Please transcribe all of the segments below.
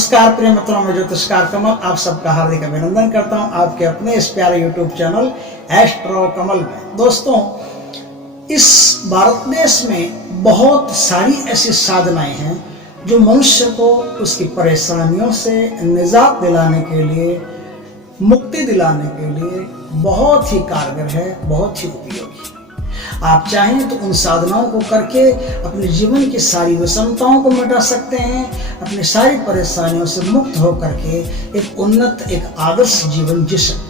नमस्कार प्रिय मित्रों, मैं ज्योतिषकार कमल आप सबका हार्दिक अभिनंदन करता हूं आपके अपने इस प्यारे यूट्यूब चैनल एस्ट्रो कमल में। दोस्तों, इस भारत देश में बहुत सारी ऐसी साधनाएं हैं जो मनुष्य को उसकी परेशानियों से निजात दिलाने के लिए, मुक्ति दिलाने के लिए बहुत ही कारगर है, बहुत ही उपयोगी। आप चाहें तो उन साधनाओं को करके अपने जीवन की सारी विषमताओं को मिटा सकते हैं, अपनी सारी परेशानियों से मुक्त होकर के एक उन्नत, एक आदर्श जीवन जी सकते हैं।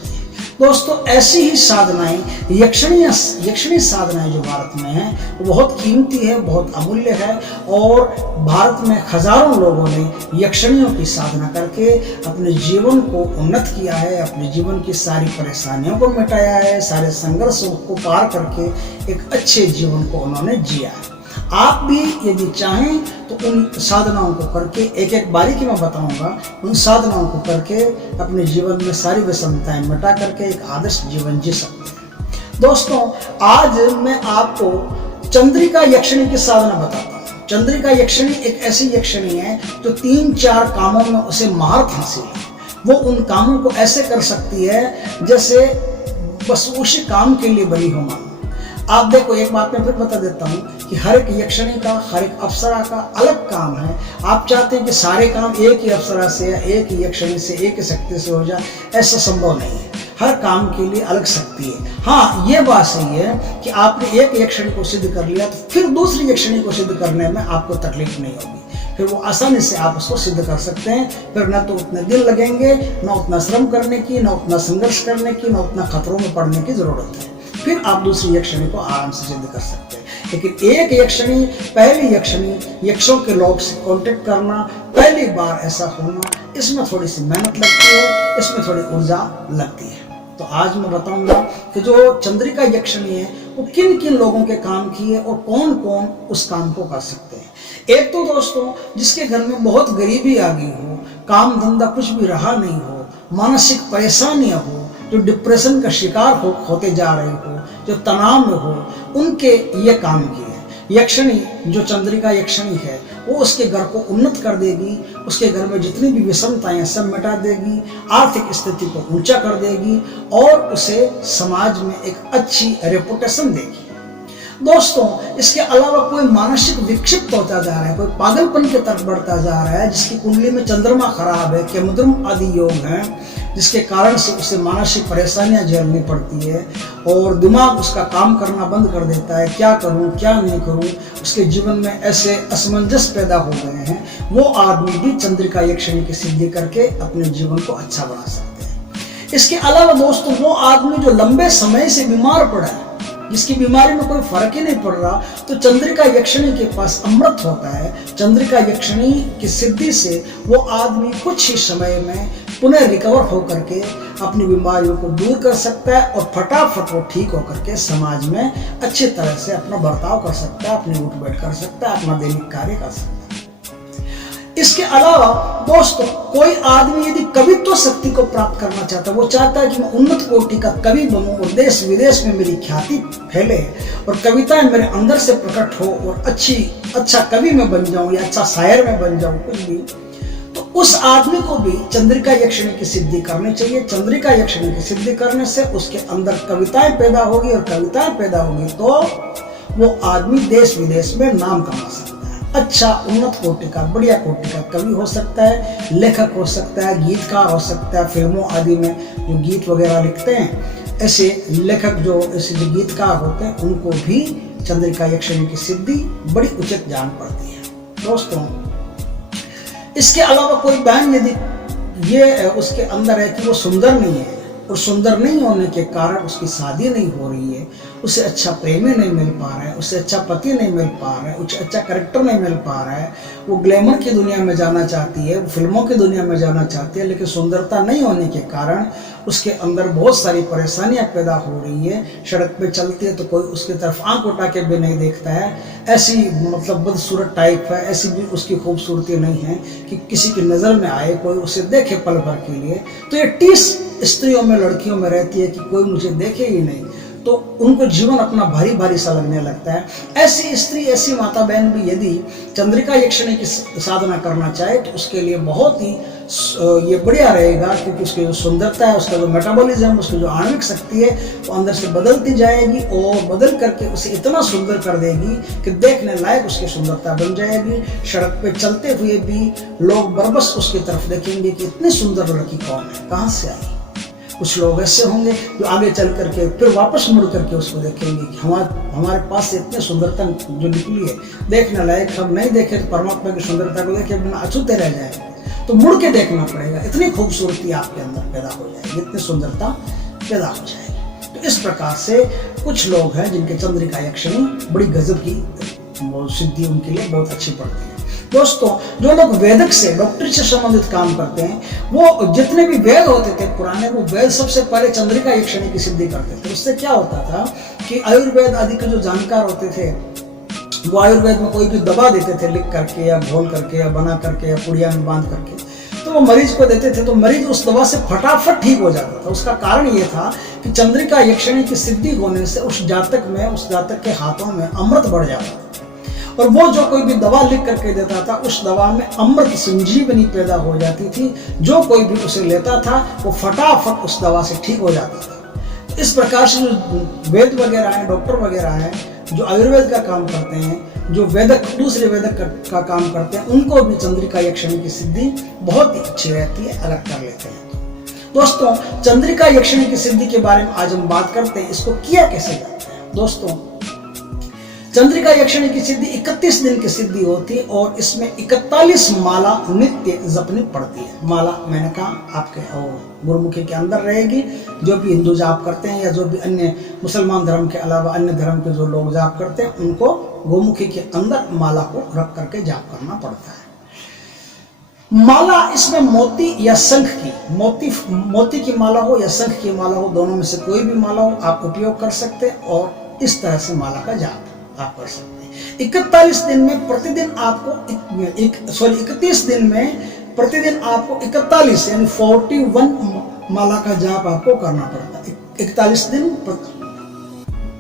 दोस्तों, ऐसी ही साधनाएं, यक्षिणी साधनाएं जो भारत में हैं वो बहुत कीमती है, बहुत अमूल्य है और भारत में हजारों लोगों ने यक्षिणियों की साधना करके अपने जीवन को उन्नत किया है, अपने जीवन की सारी परेशानियों को मिटाया है, सारे संघर्षों को पार करके एक अच्छे जीवन को उन्होंने जिया है। आप भी यदि चाहें तो उन साधनाओं को करके, एक एक बारीकी में बताऊंगा, उन साधनाओं को करके अपने जीवन में सारी विषमताएं मिटा करके एक आदर्श जीवन जी सकते हैं। दोस्तों, आज मैं आपको चंद्रिका यक्षिणी की साधना बताता हूँ। चंद्रिका यक्षिणी एक ऐसी यक्षिणी है जो 3-4 कामों में उसे महारत हासिल है। वो उन कामों को ऐसे कर सकती है जैसे बस उसी काम के लिए बनी हो। मानो आप देखो, एक बात मैं फिर बता देता हूँ कि हर एक यक्षिणी का, हर एक अप्सरा का अलग काम है। आप चाहते हैं कि सारे काम एक ही अप्सरा से या एक ही यक्षिणी से, एक ही शक्ति से हो जाए, ऐसा संभव नहीं है। हर काम के लिए अलग शक्ति है। हाँ, ये बात सही है कि आपने एक यक्षिणी को सिद्ध कर लिया तो फिर दूसरी यक्षिणी को सिद्ध करने में आपको तकलीफ नहीं होगी, फिर वो आसानी से आप उसको सिद्ध कर सकते हैं। फिर न तो उतने दिन लगेंगे, न उतना श्रम करने की, न उतना संघर्ष करने की, न उतना खतरों में पड़ने की जरूरत है। फिर आप दूसरी यक्षिणी को आराम से सिद्ध कर सकते हैं। लेकिन एक यक्षिणी, पहली यक्षिणी, यक्षों के लोग से कांटेक्ट करना, पहली बार ऐसा होना, इसमें थोड़ी सी मेहनत लगती है, इसमें थोड़ी ऊर्जा लगती है। तो आज मैं बताऊंगा कि जो चंद्रिका यक्षिणी है वो किन किन लोगों के काम की है और कौन कौन उस काम को कर सकते हैं। एक तो दोस्तों, जिसके घर में बहुत गरीबी आ गई हो, काम धंधा कुछ भी रहा नहीं हो, मानसिक परेशानियां हो, जो डिप्रेशन का शिकार होते जा रहे हो, जो तनाव में हो, उनके ये काम की है। यक्षिणी जो चंद्रिका यक्षिणी है वो उसके घर को उन्नत कर देगी, उसके घर में जितनी भी विषमताएं सब मिटा देगी, आर्थिक स्थिति को ऊंचा कर देगी और उसे समाज में एक अच्छी रेपुटेशन देगी। दोस्तों, इसके अलावा कोई मानसिक विक्षिप्त होता जा रहा है, कोई पागलपन की तरफ बढ़ता जा रहा है, जिसकी कुंडली में चंद्रमा खराब है, केमद्रुम आदि योग हैं, जिसके कारण से उसे मानसिक परेशानियां झेलनी पड़ती है और दिमाग उसका काम करना बंद कर देता है, क्या करूं क्या नहीं करूं, उसके जीवन में ऐसे असमंजस पैदा हो गए हैं, वो आदमी भी चंद्रिका यक्षिणी की सिद्धि करके अपने जीवन को अच्छा बना सकते हैं। इसके अलावा दोस्तों, वो आदमी जो लंबे समय से बीमार पड़ा है, जिसकी बीमारी में कोई फर्क ही नहीं पड़ रहा, तो चंद्रिका यक्षिणी के पास अमृत होता है। चंद्रिका यक्षिणी की सिद्धि से वो आदमी कुछ ही समय में पुनः रिकवर होकर के अपनी बीमारियों को दूर कर सकता है और फटाफट वो ठीक होकर के समाज में अच्छी तरह से अपना बर्ताव कर सकता है, अपनी उठ बैठ कर सकता है, अपना दैनिक कार्य कर सकता है। इसके अलावा दोस्तों, कोई आदमी यदि कवित्व शक्ति को प्राप्त करना चाहता है, वो चाहता है कि मैं उन्नत कोटि का कवि बनूं और देश विदेश में मेरी ख्याति फैले और कविताएं मेरे अंदर से प्रकट हो और अच्छा कवि में बन जाऊं या अच्छा शायर में बन जाऊं, कुछ भी, तो उस आदमी को भी चंद्रिका यक्षिणी की सिद्धि करनी चाहिए। चंद्रिका यक्षिणी की सिद्धि करने से उसके अंदर कविताएं पैदा होगी और कविताएं पैदा होगी तो वो आदमी देश विदेश में नाम कमा सकता है, अच्छा उन्नत कोटि का, बढ़िया कोटि का कवि हो सकता है, लेखक हो सकता है, गीतकार हो सकता है। फिल्मों आदि में जो गीत वगैरह लिखते हैं, ऐसे लेखक ऐसे जो गीतकार होते हैं, उनको भी चंद्रिका यक्षिणी की सिद्धि बड़ी उचित जान पड़ती है। दोस्तों, इसके अलावा कोई बहन यदि ये उसके अंदर है कि वो सुंदर नहीं है और सुंदर नहीं होने के कारण उसकी शादी नहीं हो रही है, उसे अच्छा प्रेमी नहीं मिल पा रहा है, उसे अच्छा पति नहीं मिल पा रहा है, उसे अच्छा कैरेक्टर नहीं मिल पा रहा है, वो ग्लैमर की दुनिया में जाना चाहती है, वो फिल्मों की दुनिया में जाना चाहती है, लेकिन सुंदरता नहीं होने के कारण उसके अंदर बहुत सारी परेशानियां पैदा हो रही है। सड़क पे चलती है तो कोई उसकी तरफ आंख उठा के भी नहीं देखता है, ऐसी मतलब बदसूरत टाइप है, ऐसी भी उसकी खूबसूरती नहीं है कि किसी की नज़र में आए, कोई उसे देखे पल भर के लिए। तो ये 30 स्त्रियों में, लड़कियों में रहती है कि कोई मुझे देखे ही नहीं, तो उनको जीवन अपना भारी भारी सा लगने लगता है। ऐसी स्त्री, ऐसी माता बहन भी यदि चंद्रिका यक्षिणी की साधना करना चाहे तो उसके लिए बहुत ही ये बढ़िया रहेगा, क्योंकि उसकी जो सुंदरता है, उसका जो मेटाबॉलिज्म, उसकी जो आणविक शक्ति है वो अंदर से बदलती जाएगी और बदल करके उसे इतना सुंदर कर देगी कि देखने लायक उसकी सुंदरता बन जाएगी। सड़क पे चलते हुए भी लोग बरबस उसकी तरफ देखेंगे कि इतनी सुंदर लड़की कौन है, कहाँ से आई। कुछ लोग ऐसे होंगे जो आगे चल करके फिर वापस मुड़ करके उसको देखेंगे कि हमारे पास से इतनी सुंदरता जो निकली है, देखने लायक। हम नहीं देखे तो परमात्मा की सुंदरता को देखे बिना अछूते रह जाएंगे, तो मुड़ के देखना पड़ेगा। इतनी खूबसूरती आपके अंदर पैदा हो जाएगी, इतनी सुंदरता पैदा हो जाएगी। तो इस प्रकार से कुछ लोग हैं जिनके चंद्रिका यक्षिणी बड़ी गजब की सिद्धि उनके लिए बहुत अच्छी पड़ती है। दोस्तों, जो लोग वेदक से, डॉक्टरी से संबंधित काम करते हैं, वो जितने भी वेद होते थे पुराने, वो वेद सबसे पहले चंद्रिका यक्षिणी की सिद्धि करते थे। उससे क्या होता था कि आयुर्वेद आदि के जो जानकार होते थे वो आयुर्वेद में कोई भी दवा देते थे लिख करके या घोल करके या बना करके या पुड़िया में बांध करके, तो वो मरीज को देते थे, तो मरीज उस दवा से फटाफट ठीक हो जाता था। उसका कारण ये था कि चंद्रिका यक्षिणी की सिद्धि होने से उस जातक में, उस जातक के हाथों में अमृत बढ़ जाता था, और वो जो कोई भी दवा लिख करके देता था उस दवा में अमृत संजीवनी पैदा हो जाती थी। जो कोई भी उसे लेता था वो फटाफट उस दवा से ठीक हो जाता था। इस प्रकार से जो वेद वगैरह हैं, डॉक्टर वगैरह हैं, जो आयुर्वेद का काम करते हैं, जो वेदक, दूसरे वेदक का काम करते हैं, उनको भी चंद्रिका यक्षिणी की सिद्धि बहुत ही अच्छी रहती है अगर कर लेते हैं। दोस्तों, चंद्रिका यक्षिणी की सिद्धि के बारे में आज हम बात करते हैं। इसको किया कैसे जाता है। दोस्तों, चंद्रिका यक्षिणी की सिद्धि 31 दिन की सिद्धि होती है और इसमें 41 माला नित्य जपनी पड़ती है। माला मैंने कहा आपके गुरुमुखी के अंदर रहेगी। जो भी हिंदू जाप करते हैं या जो भी अन्य मुसलमान धर्म के अलावा अन्य धर्म के जो लोग जाप करते हैं, उनको गोमुखी के अंदर माला को रख करके जाप करना पड़ता है। माला इसमें मोती या शंख की, मोती की माला हो या शंख की माला हो, दोनों में से कोई भी माला हो आप उपयोग कर सकते हैं और इस तरह से माला का जाप आप कर सकते हैं। 41 दिन में प्रतिदिन आपको 31 दिन में प्रतिदिन आपको 41 यानी 41 माला का जाप आपको करना पड़ता है।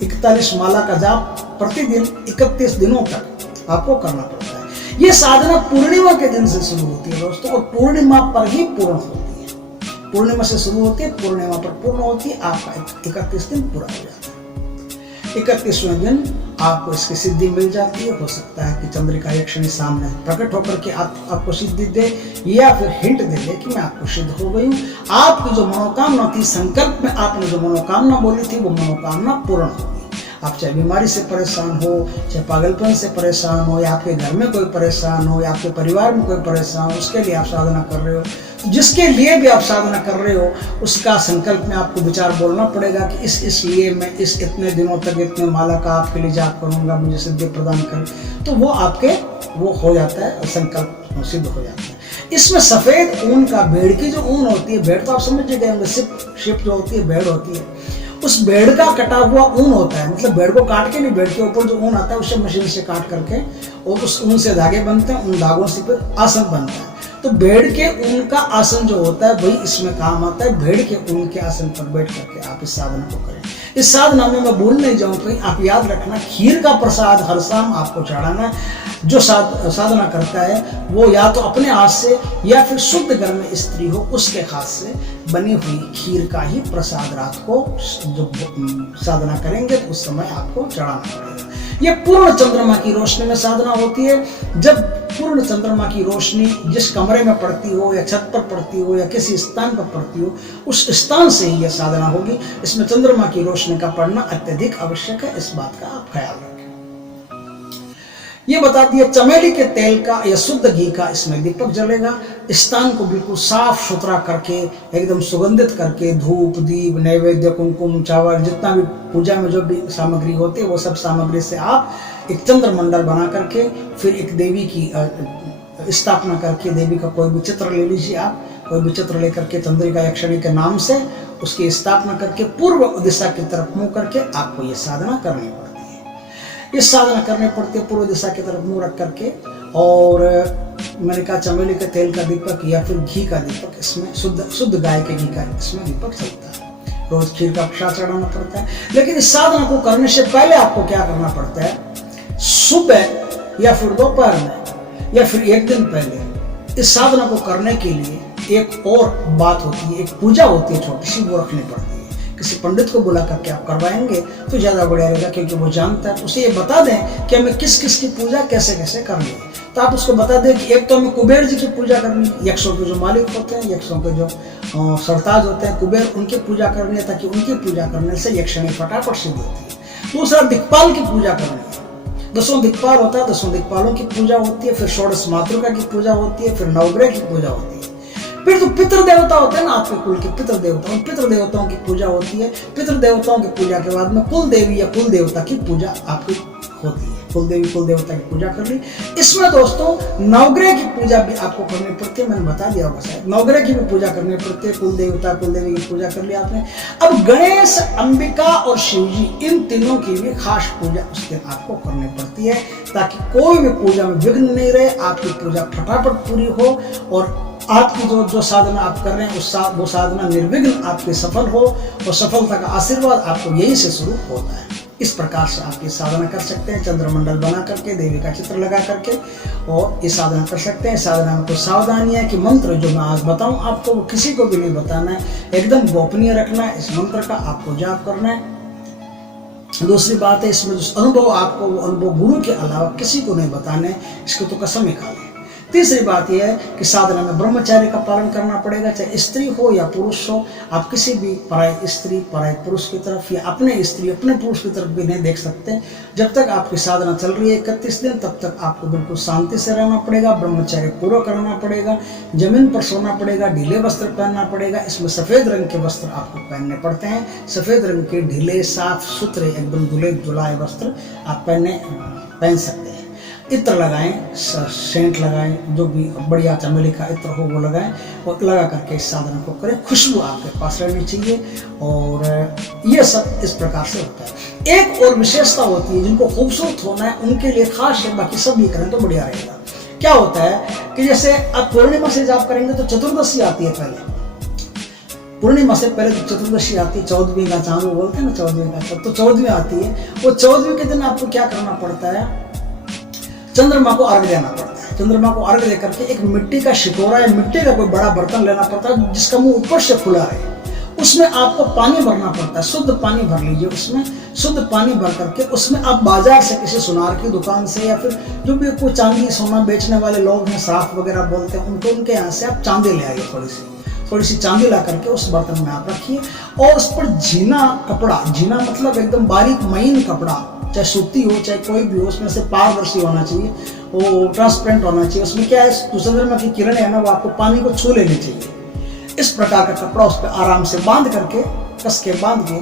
41 माला का जाप प्रतिदिन 31 दिनों तक आपको करना पड़ता है। ये साधना पूर्णिमा के दिन से शुरू होती है दोस्तों, और पूर्णिमा पर ही पूर्ण होती है। पूर्णिमा से शुरू होती है, पूर्णिमा पर पूर्ण होती है। आपका 31 दिन पूरा हो जाता है। 31वें दिन आपको इसकी सिद्धि मिल जाती है। हो सकता है कि चंद्रिका यक्षिणी सामने प्रकट होकर के आपको सिद्धि दे या फिर हिंट दे दे कि मैं आपको सिद्ध हो गई हूँ। आपकी जो मनोकामना थी, संकल्प में आपने जो मनोकामना बोली थी, वो मनोकामना पूर्ण होगी। आप चाहे बीमारी से परेशान हो, चाहे पागलपन से परेशान हो, या आपके घर में कोई परेशान हो, या आपके परिवार में कोई परेशान हो, उसके लिए आप साधना कर रहे हो, जिसके लिए भी आप साधना कर रहे हो, उसका संकल्प में आपको विचार बोलना पड़ेगा कि इसलिए मैं इस इतने दिनों तक इतने माला का आपके लिए जाप करूंगा, मुझे सिद्धि प्रदान कर, तो वो हो जाता है, संकल्प सिद्ध हो जाता है। इसमें सफेद ऊन का, भेड़ की जो ऊन होती है, भेड़ तो आप समझ गए होंगे, शिप जो होती है भेड़ होती है, उस भेड़ का कटा हुआ ऊन होता है। मतलब भेड़ को काट के नहीं, भेड़ के ऊपर जो ऊन आता है उसे मशीन से काट करके और उस ऊन से धागे बनते हैं, उन धागों से फिर आसन बनता है। तो भेड़ के ऊन का आसन जो होता है वही इसमें काम आता है। भेड़ के ऊन के आसन पर बैठ करके आप इस साधना को करें। इस साधना में मैं भूल नहीं जाऊं कहीं, आप याद रखना, खीर का प्रसाद हर शाम आपको चढ़ाना। जो साधना करता है वो या तो अपने हाथ से या फिर शुद्ध घर में स्त्री हो उसके हाथ से बनी हुई खीर का ही प्रसाद रात को जो साधना करेंगे तो उस समय आपको चढ़ाना पड़ेगा। ये पूर्ण चंद्रमा की रोशनी में साधना होती है। जब पूर्ण चंद्रमा की रोशनी जिस कमरे में पड़ती हो या छत पर पड़ती हो या किसी स्थान पर पड़ती हो, उस स्थान से ही यह साधना होगी। इसमें चंद्रमा की रोशनी का पड़ना अत्यधिक आवश्यक है, इस बात का आप ख्याल रखें। ये बता दिया, चमेली के तेल का या शुद्ध घी का इसमें दीपक जलेगा। स्थान को बिल्कुल साफ सुथरा करके, एकदम सुगंधित करके, धूप, दीप, नैवेद्य, कुमकुम, चावल, जितना भी पूजा में जो भी सामग्री होती है वो सब सामग्री से आप एक चंद्रमंडल बना करके, फिर एक देवी की स्थापना करके, देवी का कोई भी चित्र ले लीजिए, आप कोई भी चित्र लेकर के चंद्रिका यक्षिणी के नाम से उसकी स्थापना करके पूर्व दिशा की तरफ मुंह करके आपको ये साधना करनी पड़ती है। ये साधना करनी पड़ती है पूर्व दिशा की तरफ मुंह रख करके। और मैंने कहा चमेली के तेल का दीपक या फिर घी का दीपक, इसमें शुद्ध गाय के घी का इसमें दीपक चलता है। रोज खीर का प्रसाद चढ़ाना पड़ता है। लेकिन इस साधना को करने से पहले आपको क्या करना पड़ता है, सुबह या फिर दोपहर में या फिर एक दिन पहले इस साधना को करने के लिए एक और बात होती है, एक पूजा होती है छोटी सी, वो रखनी पड़ती है। किसी पंडित को बुला करके आप करवाएंगे तो ज़्यादा बढ़िया रहेगा, क्योंकि वो जानता है। उसे ये बता दें कि हमें किस किस की पूजा कैसे कैसे करनी है। तो आप उसको बता दें कि एक तो हमें कुबेर जी की पूजा करनी है, यक्षों के जो मालिक होते हैं, यक्षों के जो सरताज होते हैं कुबेर, उनकी पूजा करनी है, ताकि उनकी पूजा करने से यक्षिणी फटाफट सिद्ध होती है। दूसरा, दिक्पाल की पूजा करनी है। 10 दिक्पाल होता है, 10 दिक्पालों की पूजा होती है, फिर षोडश मातृका की पूजा होती है, फिर नवग्रह की पूजा होती है। फिर तो पितृ देवता होते हैं ना आपके कुल के पितृ देवता, उन पितृ देवताओं की पूजा होती है। पितृ देवताओं की पूजा के बाद में कुल देवी या कुल देवता की पूजा आपकी होती है। कुल देवी कुल देवता की पूजा कर ली। इसमें दोस्तों नवग्रह की पूजा भी आपको करनी पड़ती है, मैंने बता दिया होगा शायद। नवग्रह की भी पूजा करनी पड़ती है, कुल देवता कुल देवी की पूजा कर ली आपने। अब गणेश, अंबिका और शिव जी, इन तीनों की भी खास पूजा उस दिन आपको करनी पड़ती है, ताकि कोई भी पूजा में विघ्न नहीं रहे, आपकी पूजा फटाफट पूरी हो और आपकी जो साधना आप कर रहे हैं वो साधना निर्विघ्न आपकी सफल हो, और सफलता का आशीर्वाद आपको यहीं से शुरू होता है। इस प्रकार से आप ये साधना कर सकते हैं, चंद्रमंडल बना करके, देवी का चित्र लगा करके, और ये साधना कर सकते हैं। साधना में कुछ सावधानी है कि मंत्र जो मैं आज बताऊं आपको, वो किसी को भी नहीं बताना है, एकदम गोपनीय रखना है। इस मंत्र का आपको जाप करना है। दूसरी बात है, इसमें जो अनुभव आपको, वो अनुभव गुरु के अलावा किसी को नहीं बताना है, इसको तो कसम ही खा लें। तीसरी बात यह है कि साधना में ब्रह्मचर्य का पालन करना पड़ेगा, चाहे स्त्री हो या पुरुष हो। आप किसी भी पराई स्त्री पराई पुरुष की तरफ या अपने स्त्री अपने पुरुष की तरफ भी नहीं देख सकते। जब तक आपकी साधना चल रही है 31 दिन, तब तक आपको बिल्कुल शांति से रहना पड़ेगा, ब्रह्मचर्य पूरा करना पड़ेगा, जमीन पर सोना पड़ेगा, ढीले वस्त्र पहनना पड़ेगा। इसमें सफ़ेद रंग के वस्त्र आपको पहनने पड़ते हैं, सफ़ेद रंग के ढीले साफ सुथरे एकदम धुले धुलाए वस्त्र आप पहन सकते हैं। इत्र लगाएं, सेंट लगाएं, जो भी बढ़िया चमेली का इत्र हो वो लगाएं, और लगा करके इस साधना को करें। खुशबू आपके पास रहनी चाहिए, और ये सब इस प्रकार से होता है। एक और विशेषता होती है, जिनको खूबसूरत होना है उनके लिए खास है, बाकी सब भी करें तो बढ़िया रहेगा। क्या होता है कि जैसे आप पूर्णिमा से जाप करेंगे तो चतुर्दशी आती है, पहले पूर्णिमा से पहले तो चतुर्दशी आती है, 14वीं का चांद वो बोलते हैं ना, 14वीं का, तो 14वीं आती है। वो 14वीं के दिन आपको क्या करना पड़ता है, चंद्रमा को अर्घ देना पड़ता है। चंद्रमा को अर्घ देकर के एक मिट्टी का शिकोरा या मिट्टी का कोई बड़ा बर्तन लेना पड़ता है, जिसका मुंह ऊपर से खुला रहे। उसमें आपको पानी भरना पड़ता है, शुद्ध पानी भर लीजिए। उसमें शुद्ध पानी भर करके उसमें आप बाजार से किसी सुनार की दुकान से, या फिर जो भी कोई चांदी सोना बेचने वाले लोग हैं, साफ वगैरह बोलते हैं, उनके यहाँ से आप चांदी ले आइए। थोड़ी सी चांदी ला करके उस बर्तन में आप रखिए, और उस पर झीना कपड़ा, झीना मतलब एकदम बारीक महीन कपड़ा, चाहे सूती हो चाहे कोई भी हो, उसमें से पारदर्शी होना चाहिए, वो ट्रांसपेरेंट होना चाहिए। उसमें क्या है, चंद्रमा की किरण है ना, वो आपको पानी को छू लेनी चाहिए। इस प्रकार का कपड़ा उस पर आराम से बांध करके, कस के बांध के,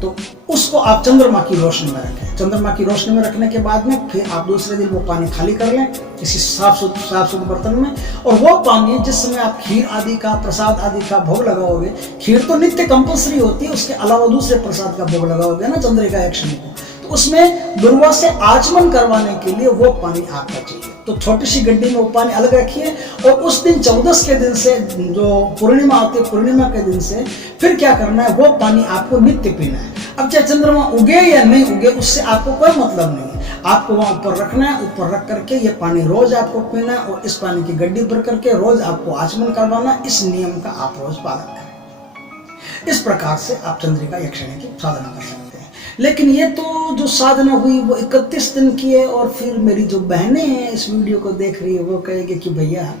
तो उसको आप चंद्रमा की रोशनी में रखें। चंद्रमा की रोशनी में रखने के बाद में फिर आप दूसरे दिन वो पानी खाली कर लें किसी साफ सुथरे बर्तन में, और वो पानी जिस समय आप खीर आदि का, प्रसाद आदि का भोग लगाओगे, खीर तो नित्य कंपल्सरी होती है, उसके अलावा दूसरे प्रसाद का भोग लगाओगे ना चंद्रिका यक्षिणी को, तो उसमें दुर्वा से आचमन करवाने के लिए वो पानी आपका चाहिए। तो छोटी सी गड्डी में वो पानी अलग रखिए, और उस दिन 14 के दिन से, जो पूर्णिमा आती है, पूर्णिमा के दिन से फिर क्या करना है, वो पानी आपको नित्य पीना है। अब चाहे चंद्रमा उगे या नहीं उगे, उससे आपको कोई मतलब नहीं है, आपको वहां ऊपर रखना है। ऊपर रख करके ये पानी रोज आपको पीना है, और इस पानी की गड्डी भर करके रोज आपको आचमन करवाना। इस नियम का आप रोज पालन करें। इस प्रकार से आप चंद्रिका यक्षिणी की साधना कर सकते हैं। लेकिन ये तो जो साधना हुई वो 31 दिन की है, और फिर मेरी जो बहनें हैं इस वीडियो को देख रही है, वो कहेगी कि भैया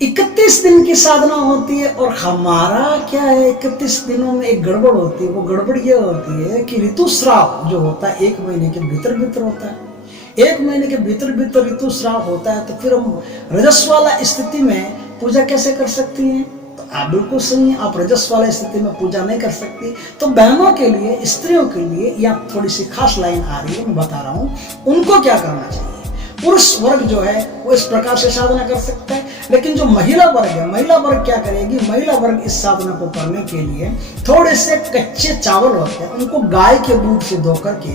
31 दिन की साधना होती है, और हमारा क्या है, 31 दिनों में एक गड़बड़ होती है। वो गड़बड़ ये होती है कि ऋतुस्राव जो होता है 1 महीने के भीतर भीतर होता है। 1 महीने के भीतर भीतर ऋतुस्राव होता है, तो फिर हम रजस वाला स्थिति में पूजा कैसे कर सकती हैं? तो आप बिल्कुल सही है, आप रजस वाला स्थिति में पूजा नहीं कर सकती। तो बहनों के लिए, स्त्रियों के लिए यहाँ थोड़ी सी खास लाइन आ रही है, मैं बता रहा हूँ उनको क्या करना चाहिए। पुरुष वर्ग जो है वो इस प्रकार से साधना कर सकता है, लेकिन जो महिला वर्ग है, महिला वर्ग क्या करेगी, महिला वर्ग इस साधना को करने के लिए थोड़े से कच्चे चावल होते हैं, उनको गाय के दूध से धो करके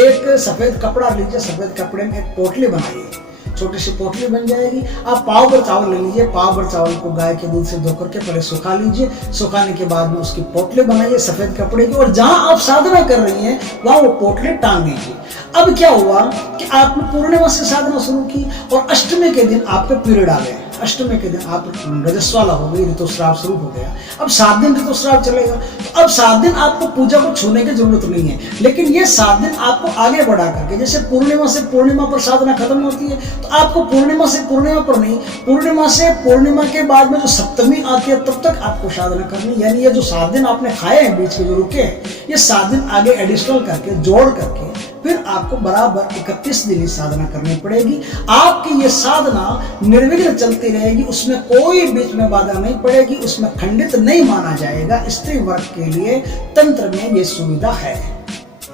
एक सफेद कपड़ा लीजिए, सफेद कपड़े में एक पोटली बनाइए, छोटी सी पोटली बन जाएगी। आप पाव भर चावल ले लीजिए, पाव भर चावल को गाय के दूध से धो करके पहले सुखा लीजिए। सुखाने के बाद में उसकी पोटली बनाइए सफेद कपड़े की, और जहां आप साधना कर रही हैं वहां वो पोटली टांग दीजिए। अब क्या हुआ कि आपने पूर्णिमा से साधना शुरू की और अष्टमी के दिन आपके पीरियड आ गए। अष्टमी के दिन आप रजस्वाला हो गई, ऋतुस्राव शुरू हो गया। अब 7 दिन ऋतुस्राव चलेगा। तो अब 7 दिन आपको पूजा को छूने की जरूरत नहीं है, लेकिन ये 7 दिन आपको आगे बढ़ा करके, जैसे पूर्णिमा से पूर्णिमा पर साधना खत्म होती है, तो आपको पूर्णिमा से पूर्णिमा पर नहीं, पूर्णिमा से पूर्णिमा के बाद में जो सप्तमी आती है तब तक आपको साधना करनी। यानी ये जो 7 दिन आपने खाए हैं बीच के जो रुके हैं, ये 7 दिन आगे एडिशनल करके जोड़ करके फिर आपको बराबर 31 दिन ही साधना करनी पड़ेगी। आपकी ये साधना निर्विघ्न चलती रहेगी, उसमें कोई बीच में बाधा नहीं पड़ेगी, उसमें खंडित नहीं माना जाएगा। स्त्री वर्ग के लिए तंत्र में ये सुविधा है,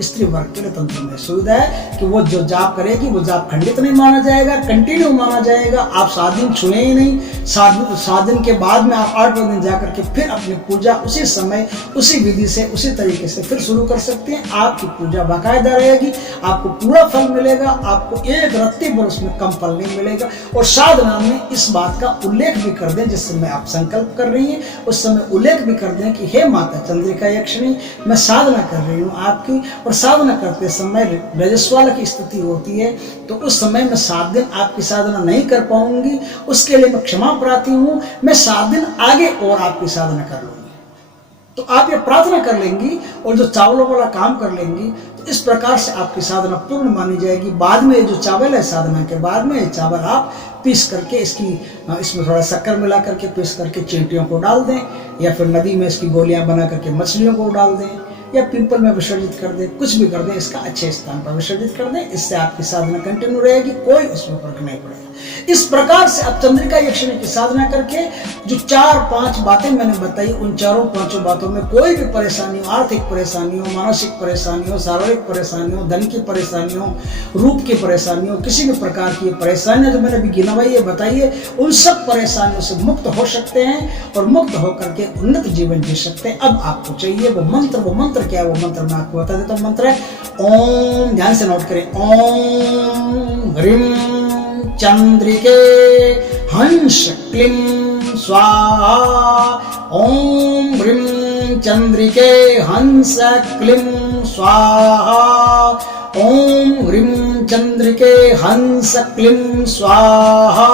स्त्री वर्ग के लिए तंत्र में सुविधा है कि वो जो जाप करेगी वो जाप खंडित नहीं माना जाएगा, कंटिन्यू माना जाएगा। आप 7 दिन छुए ही नहीं, 7 दिन के बाद में आप 8वें दिन जाकर के फिर अपनी पूजा उसी समय उसी विधि से उसी तरीके से फिर शुरू कर सकते हैं। आपकी पूजा बाकायदा रहेगी, आपको पूरा फल मिलेगा, आपको एक रत्ती पर उसमें कम फल नहीं मिलेगा। और साधना में इस बात का उल्लेख भी कर दें, जिस समय आप संकल्प कर रही हैं उस समय उल्लेख भी कर दें कि हे माता चंद्रिका यक्षिणी, मैं साधना कर रही हूँ आपकी, और साधना करते समय रजस्वाला की स्थिति होती है, तो उस समय मैं 7 दिन आपकी साधना नहीं कर पाऊंगी, उसके लिए मैं क्षमा प्रार्थी हूं। मैं 7 दिन आगे और आपकी साधना कर लूंगी। तो आप ये प्रार्थना कर लेंगी और जो चावलों वाला काम कर लेंगी, तो इस प्रकार से आपकी साधना पूर्ण मानी जाएगी। बाद में जो चावल है, साधना के बाद में ये चावल आप पीस करके इसमें थोड़ा शक्कर मिला करके पीस करके चींटियों को डाल दें, या फिर नदी में इसकी गोलियां बना करके मछलियों को डाल दें, या पिंपल में विसर्जित कर दें, कुछ भी कर दें, इसका अच्छे स्थान पर विसर्जित कर दें। इससे आपकी साधना कंटिन्यू रहेगी, कोई उसमें फर्क नहीं पड़ेगा। इस प्रकार से आप चंद्रिका यक्षिणी की साधना करके जो 4-5 बातें मैंने बताई, उन 4-5 बातों में कोई भी परेशानी हो, आर्थिक परेशानी हो, मानसिक परेशानी हो, शारीरिक परेशानी हो, धन की परेशानी हो, रूप की परेशानी हो, किसी भी प्रकार की परेशानियां जो मैंने अभी गिनवाई है, बताइए, उन सब परेशानियों से मुक्त हो सकते हैं और मुक्त होकर के उन्नत जीवन जी सकते हैं। अब आपको चाहिए वो मंत्र क्या है? वो मंत्र मैं आपको बता देता हूँ। मंत्र है ओम, ध्यान से नोट करें, ओम ह्रीं चंद्रिके हंस क्लीं स्वाहा, ओम ह्रीं चंद्रिके हंस क्लीं स्वाहा, ओम ह्रीं चंद्रिके हंस क्लीं स्वाहा।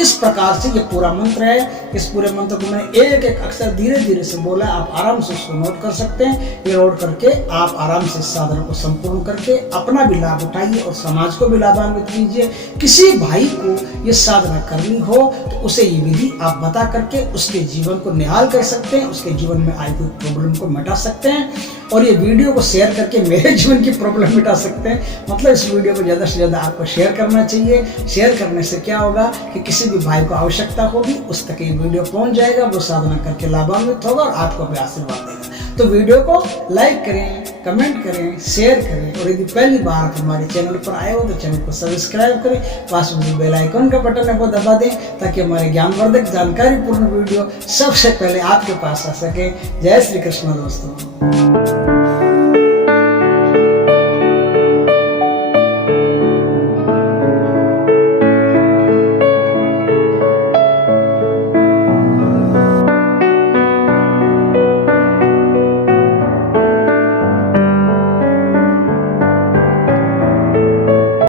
इस प्रकार से ये पूरा मंत्र है। इस पूरे मंत्र को मैंने एक एक अक्षर धीरे धीरे से बोला, आप आराम से उसको नोट कर सकते हैं। ये नोट करके आप आराम से इस साधना को संपूर्ण करके अपना भी लाभ उठाइए और समाज को भी लाभान्वित कीजिए। किसी भाई को ये साधना करनी हो तो उसे ये विधि आप बता करके उसके जीवन को निहाल कर सकते हैं, उसके जीवन में आई हुई प्रॉब्लम को मिटा सकते हैं, और ये वीडियो को शेयर करके मेरे जीवन की प्रॉब्लम मिटा सकते हैं। मतलब इस वीडियो को ज़्यादा से ज़्यादा आपको शेयर करना चाहिए। शेयर करने से क्या होगा कि किसी भी भाई को आवश्यकता होगी उस तक ये वीडियो पहुंच जाएगा, वो साधना करके लाभान्वित होगा और आपको भी आशीर्वाद देगा। तो वीडियो को लाइक करें, कमेंट करें, शेयर करें, और यदि पहली बार आप हमारे चैनल पर आए हो तो चैनल को सब्सक्राइब करें, पास में बेल आइकन का बटन है वो दबा दें, ताकि हमारे ज्ञानवर्धक जानकारी पूर्ण वीडियो सबसे पहले आपके पास आ सके। जय श्री कृष्ण दोस्तों।